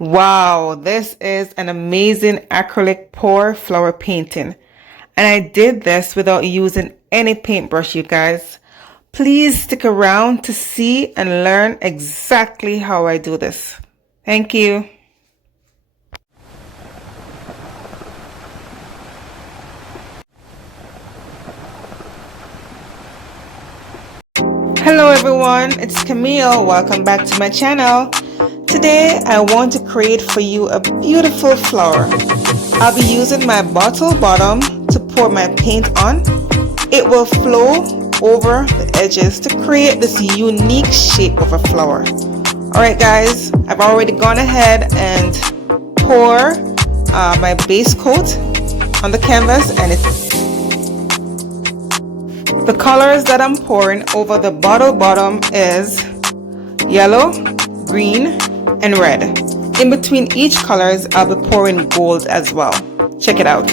Wow, this is an amazing acrylic pour flower painting. And I did this without using any paintbrush, you guys. Please stick around to see and learn exactly how I do this. Thank you. Hello everyone, it's Camille. Welcome back to my channel. Today I want to create for you a beautiful flower. I'll be using my bottle bottom to pour my paint on. It will flow over the edges to create this unique shape of a flower. Alright guys, I've already gone ahead and pour my base coat on the canvas, and the colors that I'm pouring over the bottle bottom is yellow, green, and red. In between each colors, I'll be pouring gold as well. Check it out.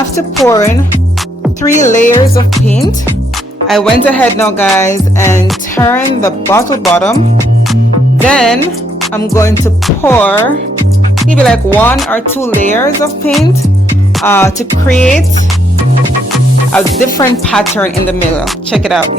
after pouring 3 layers of paint, I went ahead now guys and turned the bottle bottom. Then I'm going to pour maybe like 1 or 2 layers of paint to create a different pattern in the middle. Check it out.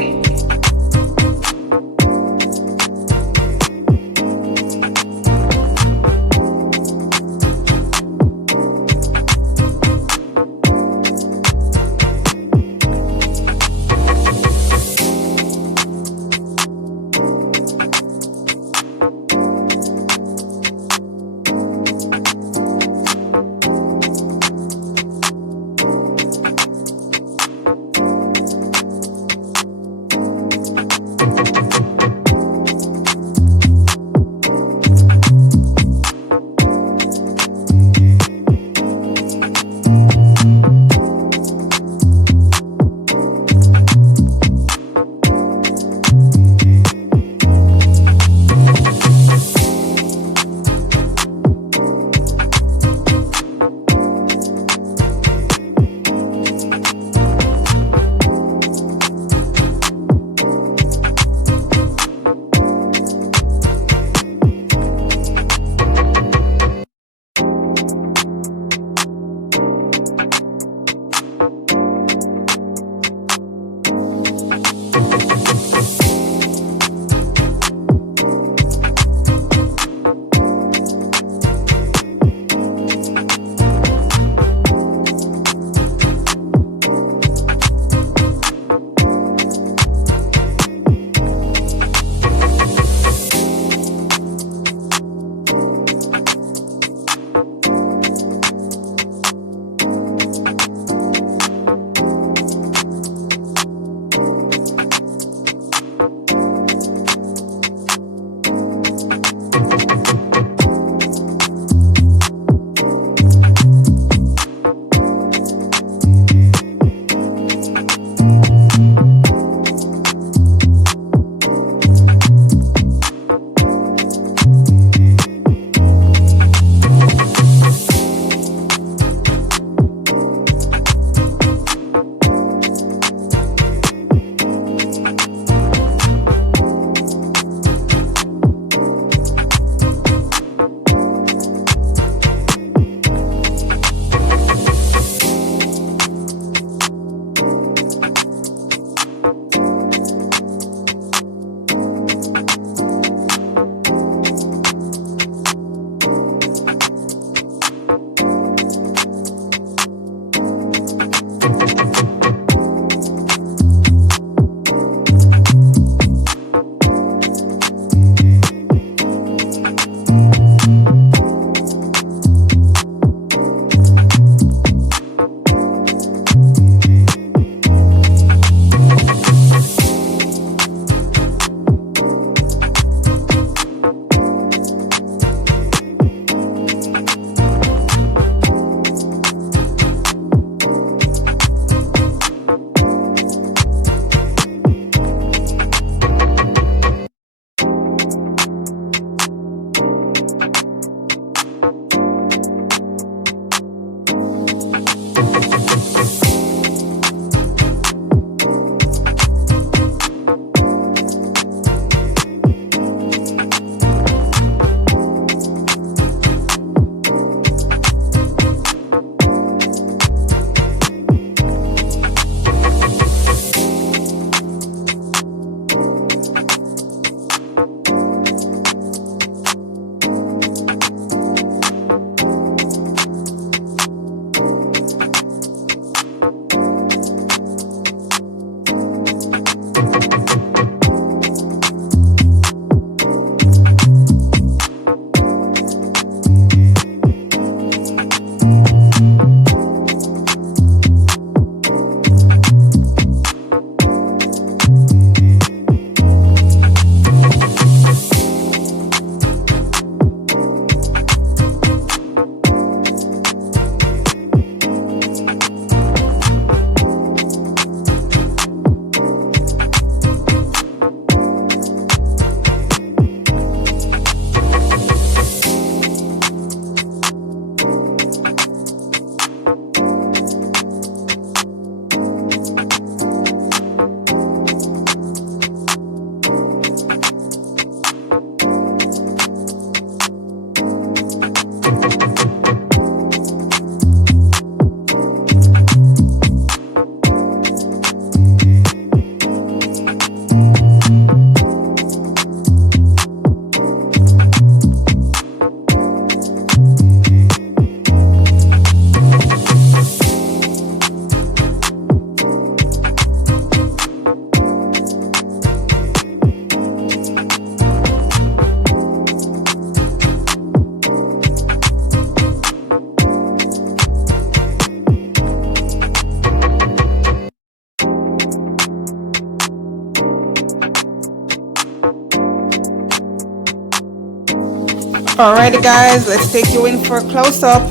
Alrighty guys, let's take you in for a close-up.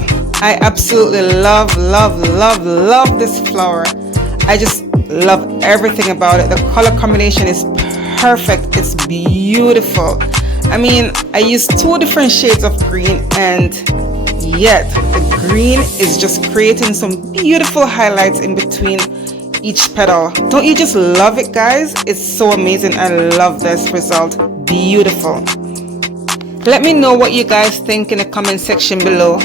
I absolutely love this flower. I just love everything about it. The color combination is perfect. It's beautiful. I mean, I used 2 different shades of green, and yet the green is just creating some beautiful highlights in between each petal. Don't you just love it, guys? It's so amazing. I love this result. Beautiful. Let me know what you guys think in the comment section below.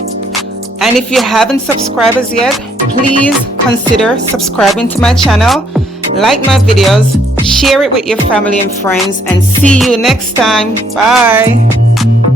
And if you haven't subscribed as yet, please consider subscribing to my channel, like my videos, share it with your family and friends, and see you next time. Bye.